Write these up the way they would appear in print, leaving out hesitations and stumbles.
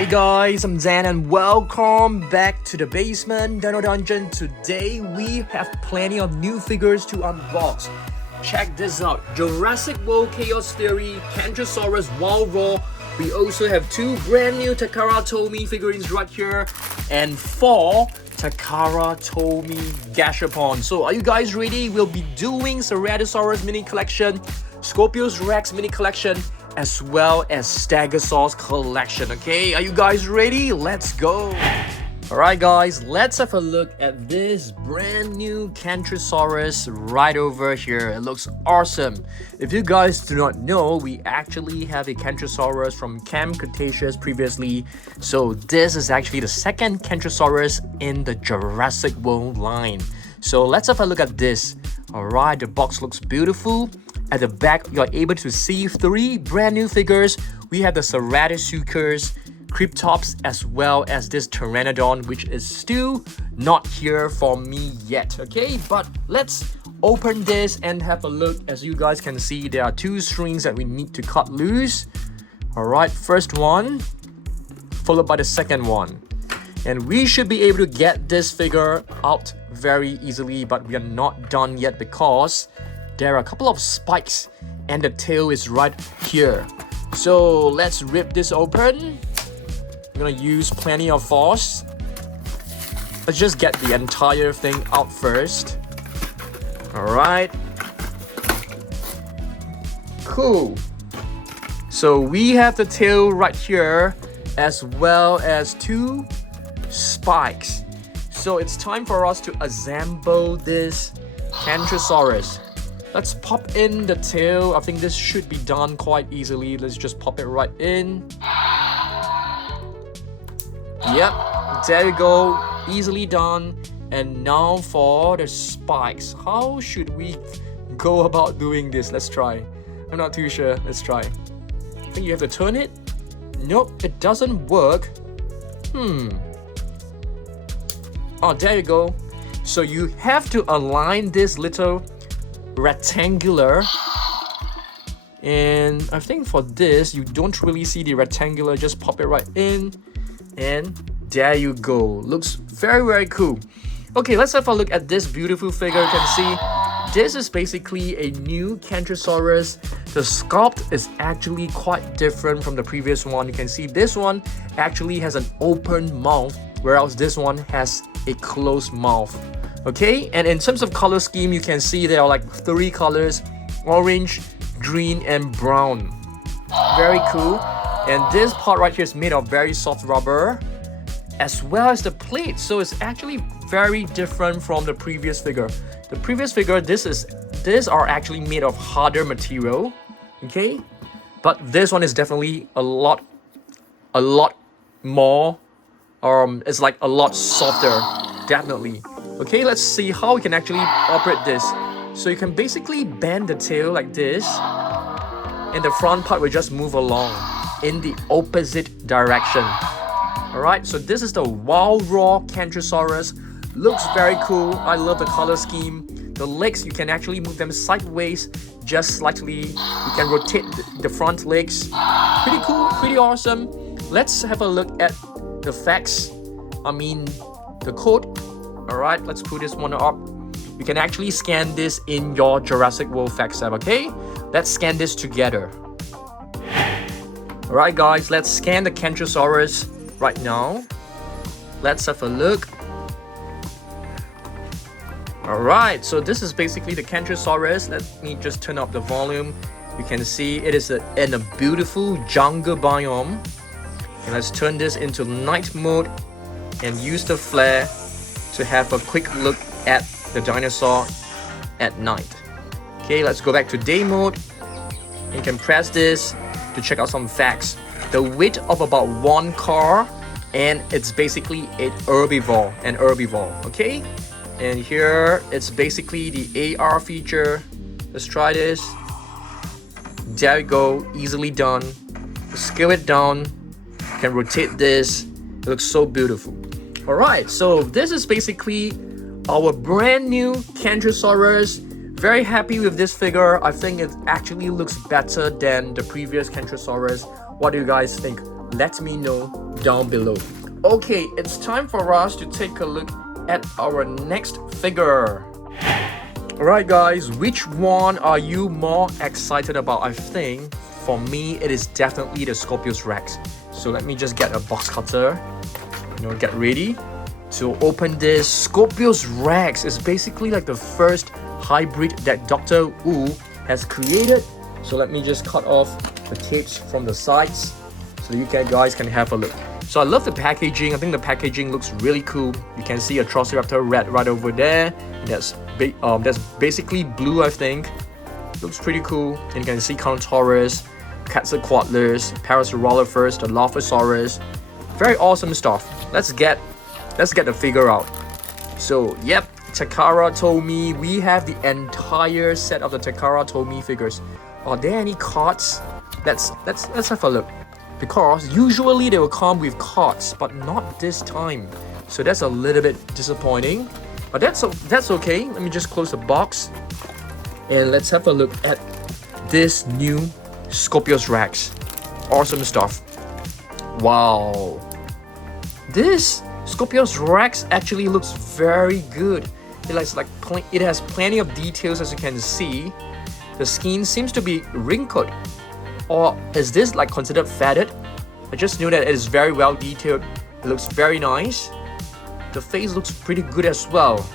Hey guys, I'm Zan and welcome back to the basement Dino Dungeon. Today we have plenty of new figures to unbox. Check this out, Jurassic World Chaos Theory, Kentrosaurus Wild Raw. We also have two brand new Takara Tomy figurines right here and four Takara Tomy Gashapon. So are you guys ready? We'll be doing Ceratosaurus mini collection, Scorpios Rex mini collection, as well as Stegosaurus collection. Okay, are you guys ready? Let's go. Alright guys, let's have a look at this brand new Kentrosaurus right over here. It looks awesome. If you guys do not know, we actually have a Kentrosaurus from Camp Cretaceous previously. So this is actually the second Kentrosaurus in the Jurassic World line. So let's have a look at this. Alright, the box looks beautiful. At the back, you're able to see three brand new figures. We have the Ceratosaurus, Cryptops, as well as this Pteranodon, which is still not here for me yet. Okay, but let's open this and have a look. As you guys can see, there are two strings that we need to cut loose. Alright, first one, followed by the second one. And we should be able to get this figure out very easily, but we are not done yet because there are a couple of spikes and the tail is right here. So let's rip this open. I'm gonna use plenty of force. Let's just get the entire thing out first. Alright. Cool. So we have the tail right here as well as two spikes. So it's time for us to assemble this Kentrosaurus. Let's pop in the tail. I think this should be done quite easily. Let's just pop it right in. Yep, there we go. Easily done. And now for the spikes. How should we go about doing this? Let's try. I'm not too sure. Let's try. I think you have to turn it. Nope, it doesn't work. Oh, there you go. So you have to align this little rectangular, and I think for this you don't really see the rectangular. Just pop it right in and there you go. Looks very cool. Okay, let's have a look at this beautiful figure. You can see this is basically a new Kentrosaurus. The sculpt is actually quite different from the previous one. You can see this one actually has an open mouth, whereas this one has a closed mouth. Okay, and in terms of color scheme, you can see there are like three colors: orange, green, and brown. Very cool. And this part right here is made of very soft rubber, as well as the plate. So it's actually very different from the previous figure. The previous figure, these are actually made of harder material. Okay, but this one is definitely a lot more. It's like a lot softer, definitely. Okay, let's see how we can actually operate this. So you can basically bend the tail like this, and the front part will just move along in the opposite direction. Alright, so this is the Wild Raw Kentrosaurus. Looks very cool. I love the color scheme. The legs, you can actually move them sideways just slightly. You can rotate the front legs. Pretty cool, pretty awesome. Let's have a look at the facts. The code. Alright, let's put this one up. You can actually scan this in your Jurassic World Facts app, okay? Let's scan this together. Alright guys, let's scan the Kentrosaurus right now. Let's have a look. Alright, so this is basically the Kentrosaurus. Let me just turn up the volume. You can see it is in a beautiful jungle biome. And let's turn this into night mode and use the flare to have a quick look at the dinosaur at night. Okay, let's go back to day mode. You can press this to check out some facts. The weight of about 1 car, and it's basically an herbivore. Okay, and here it's basically the AR feature. Let's try this. There you go, easily done. Scale it down. You can rotate this. It looks so beautiful. Alright, so this is basically our brand new Kentrosaurus. Very happy with this figure. I think it actually looks better than the previous Kentrosaurus. What do you guys think? let me know down below. Okay, it's time for us to take a look at our next figure. Alright guys, which one are you more excited about? I think for me it is definitely the Scorpios Rex. So let me just get a box cutter, get ready to open this. Scorpios Rex is basically like the first hybrid that Dr. Wu has created. So let me just cut off the tapes from the sides so you guys can have a look. So I love the packaging. I think the packaging looks really cool. You can see a Triceratops red right over there. That's basically blue, I think. Looks pretty cool. And you can see Kentrosaurus, Quetzalcoatlus, Parasaurolophus, the Dilophosaurus. Very awesome stuff. Let's get the figure out. So yep, Takara Tomy. We have the entire set of the Takara Tomy figures. Are there any cards? Let's have a look. Because usually they will come with cards, but not this time. So that's a little bit disappointing. But that's okay. Let me just close the box. And let's have a look at this new Scorpios Rex. Awesome stuff. Wow. This Scorpios Rex actually looks very good. It has plenty of details, as you can see. The skin seems to be wrinkled. Or is this like considered faded? I just know that it is very well detailed. It looks very nice. The face looks pretty good as well.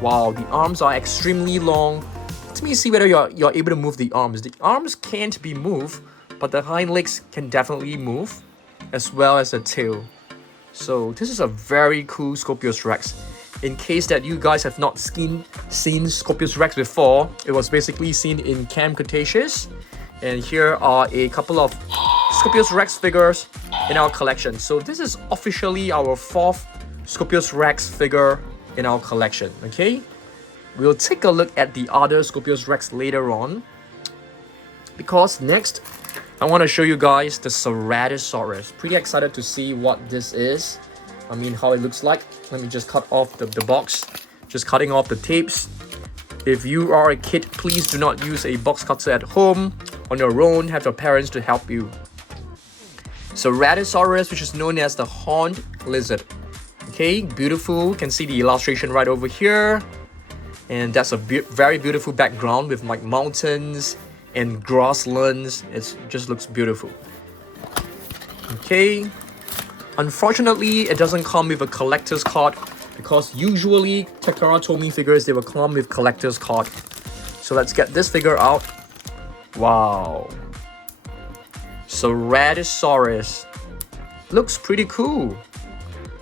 Wow, the arms are extremely long. Let me see whether you're able to move the arms. The arms can't be moved, but the hind legs can definitely move, as well as the tail. So this is a very cool Scorpios Rex. In case that you guys have not seen Scorpios Rex before, it was basically seen in Camp Cretaceous. And here are a couple of Scorpios Rex figures in our collection. So this is officially our 4th Scorpios Rex figure in our collection, okay? We'll take a look at the other Scorpios Rex later on. Because next, I want to show you guys the Ceratosaurus. Pretty excited to see what this is. I mean, how it looks like. Let me just cut off the box. Just cutting off the tapes. If you are a kid, please do not use a box cutter at home. On your own, have your parents to help you. Ceratosaurus, which is known as the horned lizard. Okay, beautiful. You can see the illustration right over here. And that's a very beautiful background with like mountains and grasslands. It just looks beautiful. Okay. Unfortunately, it doesn't come with a collector's card because usually Takara Tomy figures, they will come with collector's card. So let's get this figure out. Wow. Ceratosaurus. Looks pretty cool.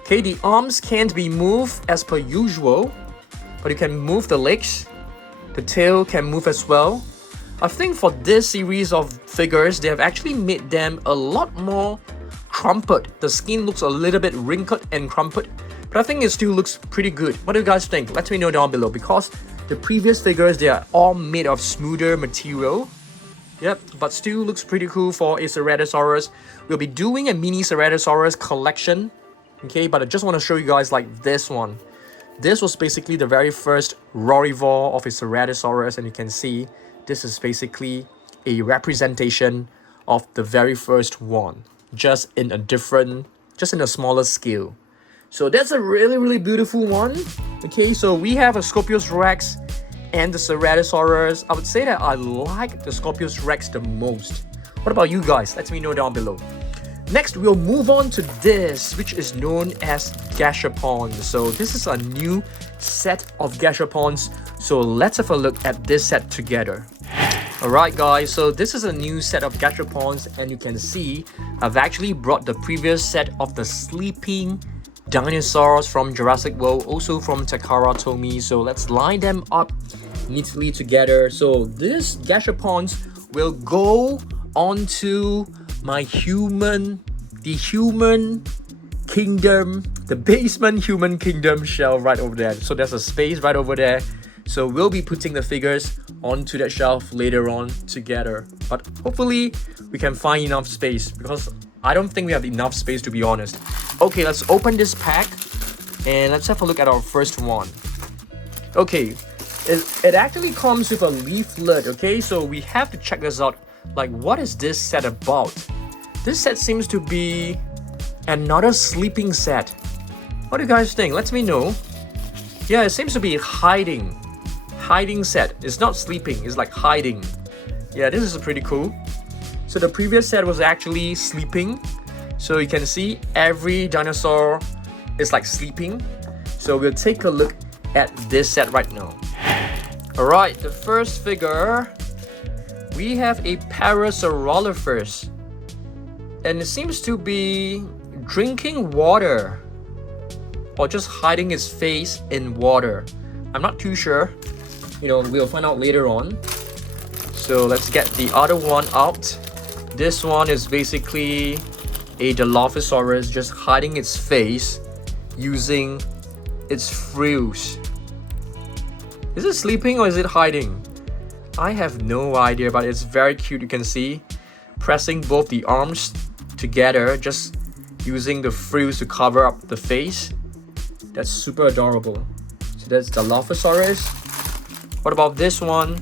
Okay, the arms can't be moved as per usual, but you can move the legs. The tail can move as well. I think for this series of figures, they have actually made them a lot more crumpled. The skin looks a little bit wrinkled and crumpled, but I think it still looks pretty good. What do you guys think? Let me know down below, because the previous figures, they are all made of smoother material. Yep, but still looks pretty cool for a Ceratosaurus. We'll be doing a mini Ceratosaurus collection. Okay, but I just want to show you guys like this one. This was basically the very first Rorivore of a Ceratosaurus, and you can see this is basically a representation of the very first one, just in a smaller scale. So that's a really beautiful one. Okay, so we have a Scorpios Rex and the Ceratosaurus. I would say that I like the Scorpios Rex the most. What about you guys? Let me know down below. Next, we'll move on to this, which is known as Gashapons. So this is a new set of Gashapons. So let's have a look at this set together. Alright guys, so this is a new set of Gashapons, and you can see I've actually brought the previous set of the sleeping dinosaurs from Jurassic World, also from Takara Tomy. So let's line them up neatly together. So this Gashapons will go onto the human kingdom, the basement human kingdom shelf right over there. So there's a space right over there. So we'll be putting the figures onto that shelf later on together. But hopefully we can find enough space, because I don't think we have enough space, to be honest. Okay, let's open this pack and let's have a look at our first one. Okay, it actually comes with a leaflet. Okay, so we have to check this out. Like, what is this set about? This set seems to be another sleeping set. What do you guys think? Let me know. Yeah, it seems to be hiding set. It's not sleeping, it's like hiding. Yeah, this is pretty cool. So the previous set was actually sleeping. So you can see every dinosaur is like sleeping. So we'll take a look at this set right now. Alright, the first figure, we have a Parasaurolophus. And it seems to be drinking water, or just hiding its face in water. I'm not too sure. We'll find out later on. So let's get the other one out. This one is basically a Dilophosaurus just hiding its face using its frills. Is it sleeping or is it hiding? I have no idea, but it's very cute. You can see pressing both the arms together, just using the frills to cover up the face. That's super adorable. So that's the Dilophosaurus. What about this one?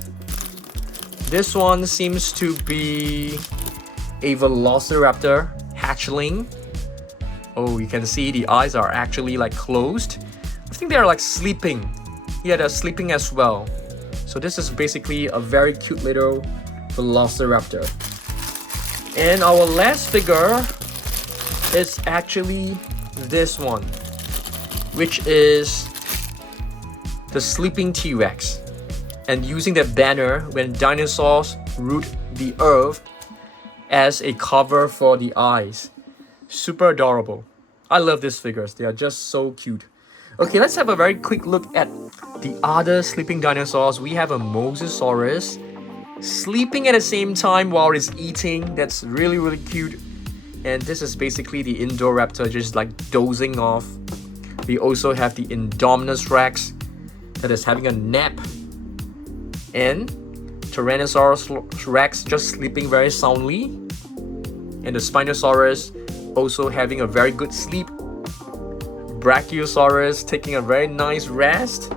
This one seems to be a Velociraptor hatchling. Oh, you can see the eyes are actually like closed. I think they're like sleeping. Yeah, they're sleeping as well. So this is basically a very cute little Velociraptor. And our last figure is actually this one, which is the sleeping T-Rex. And using that banner when dinosaurs root the earth as a cover for the eyes. Super adorable. I love these figures. They are just so cute. Okay, let's have a very quick look at the other sleeping dinosaurs. We have a Mosasaurus sleeping at the same time while it's eating. That's really, really cute. And this is basically the Indoraptor just like dozing off. We also have the Indominus Rex that is having a nap. And Tyrannosaurus Rex just sleeping very soundly. And the Spinosaurus also having a very good sleep. Brachiosaurus taking a very nice rest.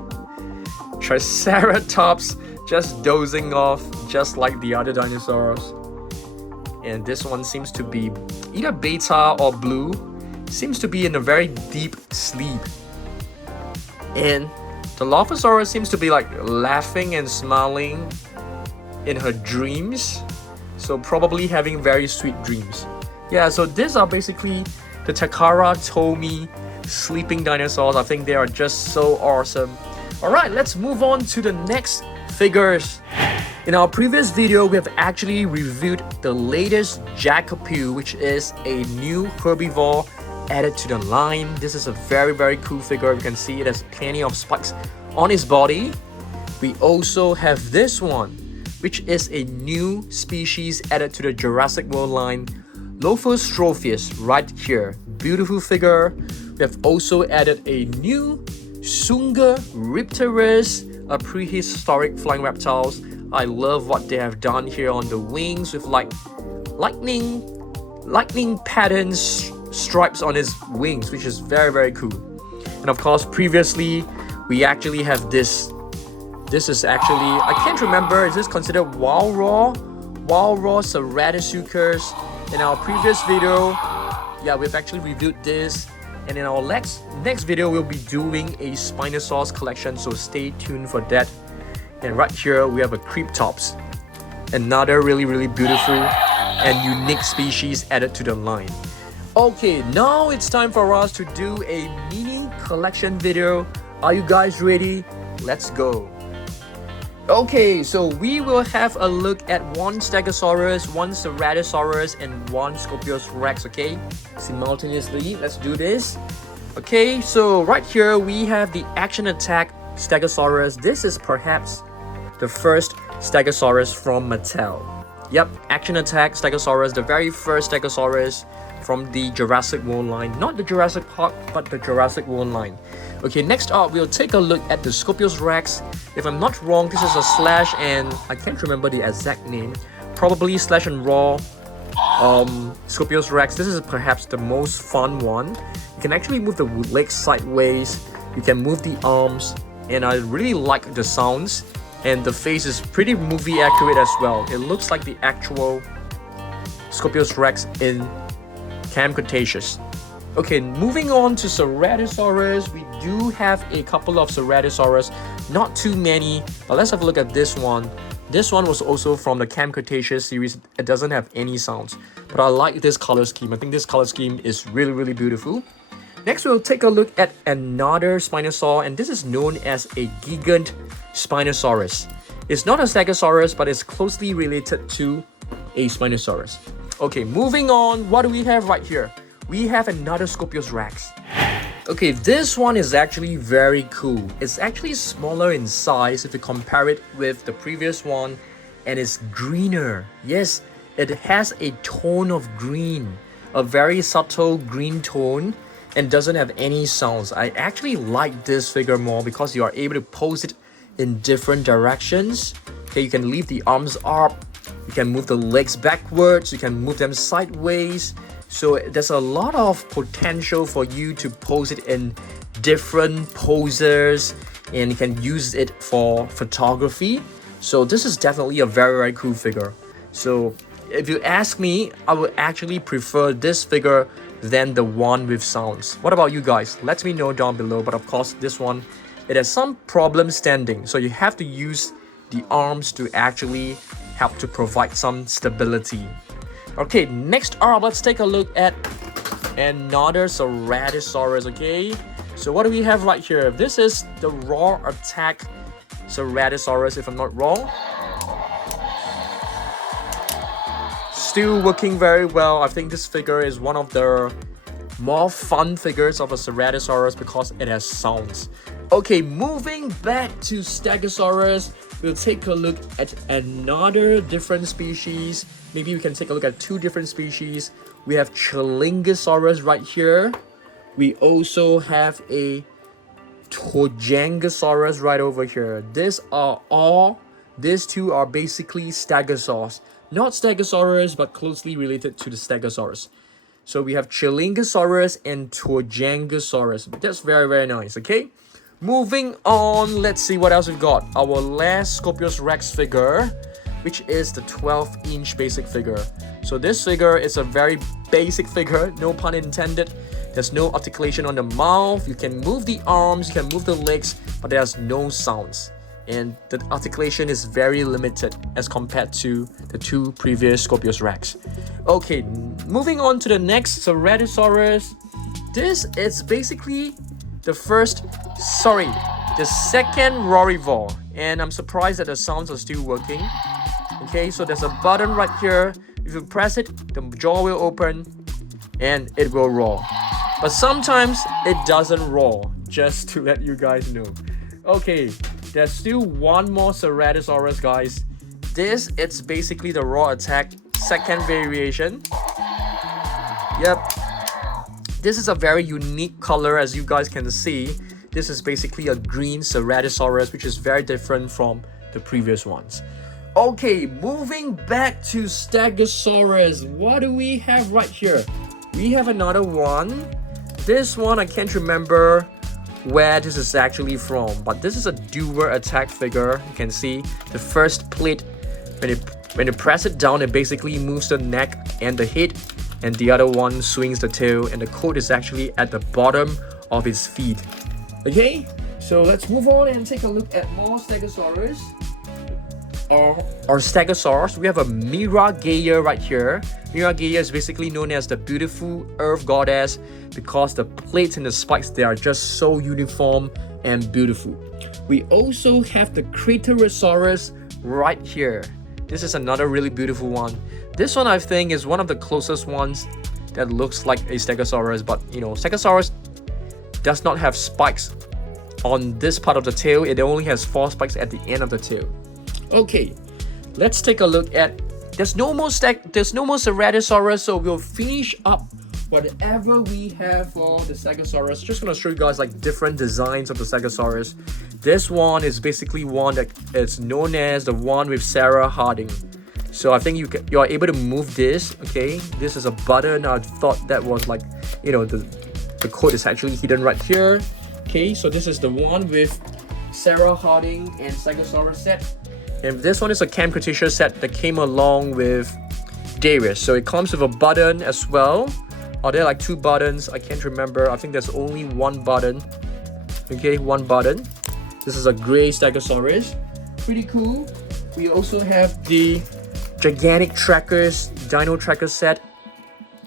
Triceratops just dozing off just like the other dinosaurs. And this one seems to be either beta or blue. Seems to be in a very deep sleep. And the Dilophosaurus seems to be like laughing and smiling in her dreams. So probably having very sweet dreams. Yeah, so these are basically the Takara, Tomy sleeping dinosaurs. I think they are just so awesome. Alright, let's move on to the next figures. In our previous video, we have actually reviewed the latest Jacopu, which is a new herbivore added to the line. This is a very, very cool figure. You can see it has plenty of spikes on his body. We also have this one, which is a new species added to the Jurassic World line, Lophostropheus, right here. Beautiful figure. We have also added a new Sunga Ripterus, a prehistoric flying reptiles. I love what they have done here on the wings with like lightning patterns, stripes on his wings, which is very, very cool. And of course, previously we actually have this. This is actually, I can't remember, is this considered Wild Raw Ceratosaurus? In our previous video, yeah, we've actually reviewed this. And in our next video, we'll be doing a Spinosaurus collection, so stay tuned for that. And right here, we have a Creeptops, another really, really beautiful and unique species added to the line. Okay, now it's time for us to do a mini collection video. Are you guys ready? Let's go. Okay, so we will have a look at one Stegosaurus, one Ceratosaurus, and one Scorpios Rex, okay? Simultaneously, let's do this. Okay, so right here we have the Action Attack Stegosaurus. This is perhaps the first Stegosaurus from Mattel. Yep, Action Attack Stegosaurus, the very first Stegosaurus from the Jurassic World line. Not the Jurassic Park, but the Jurassic World line. Okay, next up, we'll take a look at the Scorpios Rex. If I'm not wrong, this is a slash and I can't remember the exact name. Probably slash and raw Scorpios Rex. This is perhaps the most fun one. You can actually move the legs sideways. You can move the arms. And I really like the sounds. And the face is pretty movie accurate as well. It looks like the actual Scorpios Rex in Camp Cretaceous. Okay, moving on to Ceratosaurus. We do have a couple of Ceratosaurus, not too many, but let's have a look at this one. This one was also from the Camp Cretaceous series. It doesn't have any sounds, but I like this color scheme. I think this color scheme is really beautiful. Next, we'll take a look at another Spinosaur, and this is known as a gigant Spinosaurus. It's not a Stegosaurus, but it's closely related to a Spinosaurus. Okay, moving on, what do we have right here? We have another Scorpios Rex. Okay, this one is actually very cool. It's actually smaller in size if you compare it with the previous one, and it's greener. Yes, it has a tone of green, a very subtle green tone, and doesn't have any sounds. I actually like this figure more because you are able to pose it in different directions. Okay, you can leave the arms up, you can move the legs backwards, you can move them sideways. So there's a lot of potential for you to pose it in different poses, and you can use it for photography. So this is definitely a very cool figure. So if you ask me, I would actually prefer this figure than the one with sounds. What about you guys? Let me know down below. But of course, this one, it has some problem standing, so you have to use the arms to actually help to provide some stability. Okay, next up, let's take a look at another Ceratosaurus. Okay, so what do we have right here? This is the raw attack Ceratosaurus, if I'm not wrong. Still working very well. I think this figure is one of the more fun figures of a Ceratosaurus because it has sounds. Okay, moving back to Stegosaurus, we'll take a look at another different species. Maybe we can take a look at two different species. We have Chilingosaurus right here. We also have a Tojangosaurus right over here. These two are basically Stegosaurs. Not Stegosaurus, but closely related to the Stegosaurus. So we have Chilingosaurus and Tojangosaurus. That's very nice, okay? Moving on, let's see what else we've got. Our last Scorpios Rex figure, which is the 12-inch basic figure. So this figure is a very basic figure, no pun intended. There's no articulation on the mouth. You can move the arms, you can move the legs, but there's no sounds. And the articulation is very limited as compared to the two previous Scorpios Rex. Okay, moving on to the next Ceratosaurus. This is basically the second Rorivore, and I'm surprised that the sounds are still working. Okay, so there's a button right here. If you press it, the jaw will open and it will roar. But sometimes it doesn't roar, just to let you guys know. Okay, there's still one more Ceratosaurus, guys. It's basically the raw attack second variation. Yep. This is a very unique color, as you guys can see. This is basically a green Ceratosaurus, which is very different from the previous ones. Okay, moving back to Stegosaurus. What do we have right here? We have another one. This one, I can't remember where this is actually from, but this is a dual attack figure. You can see the first plate, when you press it down, it basically moves the neck and the head, and the other one swings the tail, and the coat is actually at the bottom of his feet. Okay, so let's move on and take a look at more Stegosaurus. Our Stegosaurus, we have a Miragaia right here. Miragaia is basically known as the beautiful earth goddess because the plates and the spikes, they are just so uniform and beautiful. We also have the Ceratosaurus right here. This is another really beautiful one. This one, I think, is one of the closest ones that looks like a Stegosaurus, but you know, Stegosaurus does not have spikes on this part of the tail. It only has 4 spikes at the end of the tail. Okay, let's take a look at. There's no more Ceratosaurus, so we'll finish up whatever we have for the Stegosaurus. Just gonna show you guys like different designs of the Stegosaurus. This one is basically one that is known as the one with Sarah Harding. So I think you are able to move this. Okay, this is a button. I thought that was like, you know, the code is actually hidden right here. Okay, so this is the one with Sarah Harding and Stegosaurus set. And this one is a Camp Cretaceous set that came along with Darius. So it comes with a button as well. Are there like 2 buttons? I can't remember. I think there's only 1 button. Okay, 1 button. This is a gray Stegosaurus. Pretty cool. We also have the gigantic trackers, dino tracker set.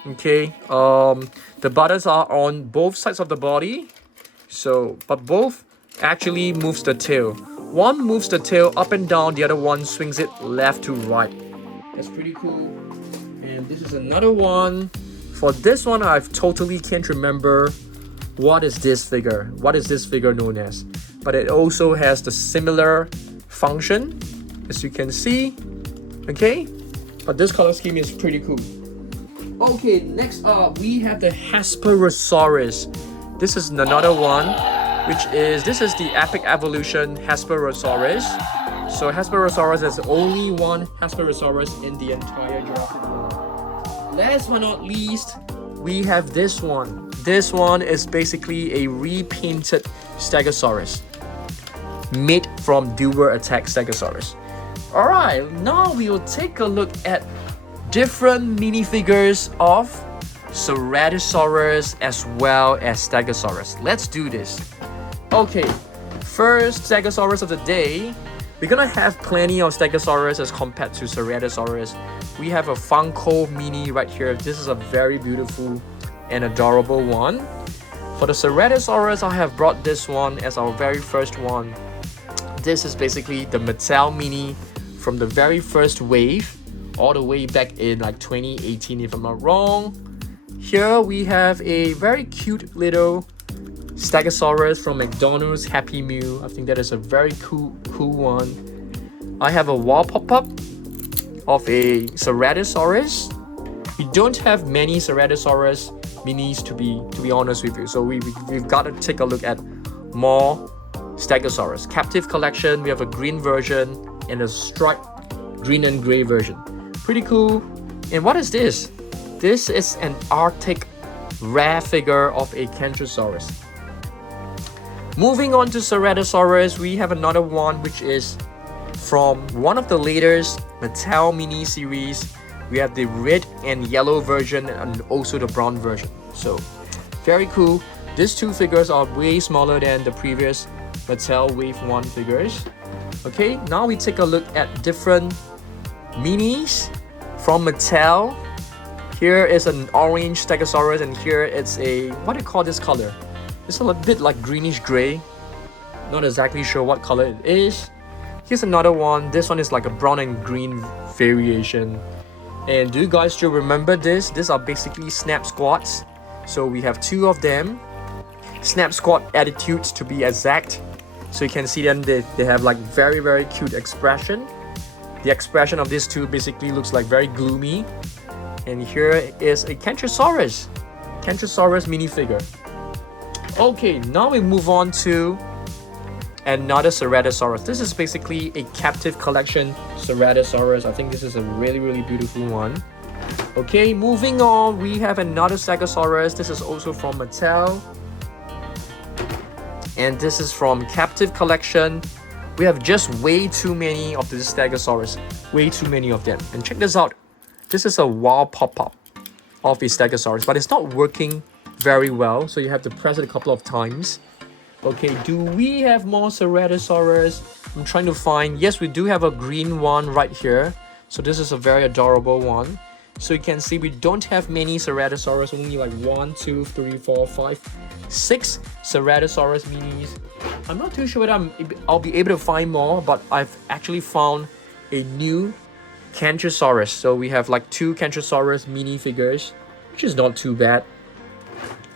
Okay, the buttons are on both sides of the body. So, but both actually moves the tail. One moves the tail up and down, the other one swings it left to right. That's pretty cool. And this is another one. For this one, I totally can't remember what is this figure. What is this figure known as? But it also has the similar function, as you can see. Okay, but this color scheme is pretty cool. Okay, next up we have the Hesperosaurus. This is another one, this is the epic evolution Hesperosaurus. So Hesperosaurus is only one Hesperosaurus in the entire Jurassic World. Last but not least, we have this one. This one is basically a repainted Stegosaurus, made from Duber Attack Stegosaurus. Alright, now we will take a look at different minifigures of Ceratosaurus as well as Stegosaurus. Let's do this. Okay, first Stegosaurus of the day. We're gonna have plenty of Stegosaurus as compared to Ceratosaurus. We have a Funko Mini right here. This is a very beautiful and adorable one. For the Ceratosaurus, I have brought this one as our very first one. This is basically the Mattel Mini from the very first wave, all the way back in like 2018 if I'm not wrong. Here we have a very cute little Stegosaurus from McDonald's Happy Meal. I think that is a very cool one. I have a wall pop-up of a Ceratosaurus. We don't have many Ceratosaurus minis to be honest with you, so we've got to take a look at more Stegosaurus. Captive collection, we have a green version and a striped green and gray version. Pretty cool. And what is this? This is an Arctic rare figure of a Kentrosaurus. Moving on to Ceratosaurus, we have another one which is from one of the latest Mattel mini series. We have the red and yellow version and also the brown version. So very cool. These 2 figures are way smaller than the previous Mattel Wave 1 figures. Okay, now we take a look at different minis from Mattel. Here is an orange Stegosaurus, and here it's a, what do you call this color? It's a little bit like greenish gray. Not exactly sure what color it is. Here's another one. This one is like a brown and green variation. And do you guys still remember this? These are basically Snap Squads. So we have 2 of them. Snap Squad attitudes to be exact. So you can see them, they have like very cute expression. The expression of these 2 basically looks like very gloomy. And here is a Kentrosaurus minifigure. Okay, now we move on to another Ceratosaurus. This is basically a captive collection Ceratosaurus. I think this is a really beautiful one. Okay, moving on, we have another Stegosaurus. This is also from Mattel. And this is from captive collection. We have just way too many of these Stegosaurus. Way too many of them. And check this out. This is a wall pop-up of a Stegosaurus, but it's not working very well, so you have to press it a couple of times. Okay, do we have more Ceratosaurus? I'm trying to find. Yes, we do have a green one right here. So this is a very adorable one. So you can see we don't have many Ceratosaurus, only like 1, 2, 3, 4, 5, 6 Ceratosaurus minis. I'm not too sure whether I'll be able to find more, but I've actually found a new Kentrosaurus. So we have like 2 Kentrosaurus mini figures, which is not too bad.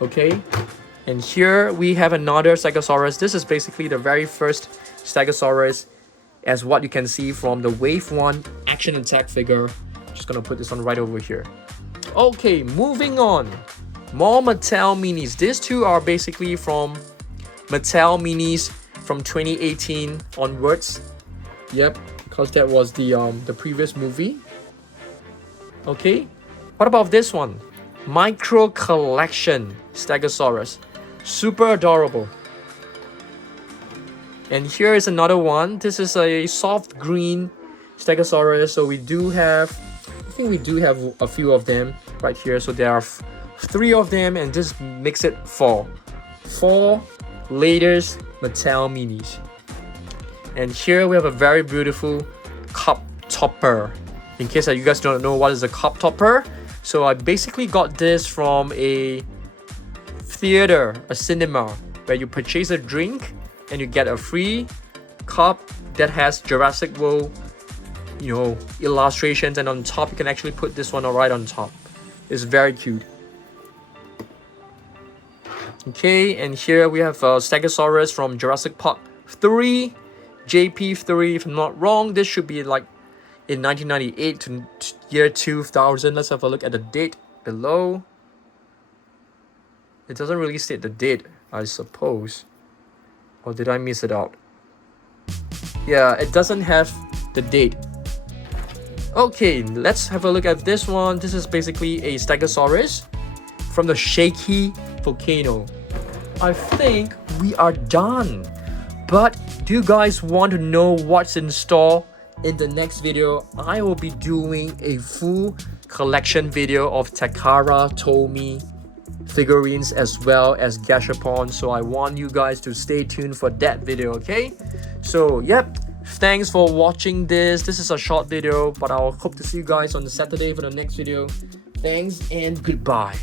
Okay, and here we have another Stegosaurus. This is basically the very first Stegosaurus, as what you can see from the Wave 1 action attack figure. Just gonna put this on right over here. Okay, moving on. More Mattel minis. These 2 are basically from Mattel minis from 2018 onwards. Yep, because that was the previous movie. Okay, what about this one? Micro collection Stegosaurus. Super adorable. And here is another one. This is a soft green Stegosaurus. So we do have I think we do have a few of them right here. So there are 3 of them, and this makes it 4. 4 latest Mattel minis. And here we have a very beautiful cup topper. In case you guys don't know what is a cup topper, so I basically got this from a theater, a cinema, where you purchase a drink and you get a free cup that has Jurassic World, you know, illustrations, and on top you can actually put this one right on top. It's very cute. Okay, and here we have Stegosaurus from Jurassic Park 3, JP3 if I'm not wrong. This should be like in 1998 to year 2000. Let's have a look at the date below. It doesn't really state the date, I suppose. Or did I miss it out? Yeah, it doesn't have the date. Okay, let's have a look at this one. This is basically a Stegosaurus from the shaky volcano. I think we are done. But do you guys want to know what's in store? In the next video, I will be doing a full collection video of Takara, Tomy figurines as well as Gashapon. So I want you guys to stay tuned for that video, okay? So yep, thanks for watching this. This is a short video, but I'll hope to see you guys on the Saturday for the next video. Thanks and goodbye.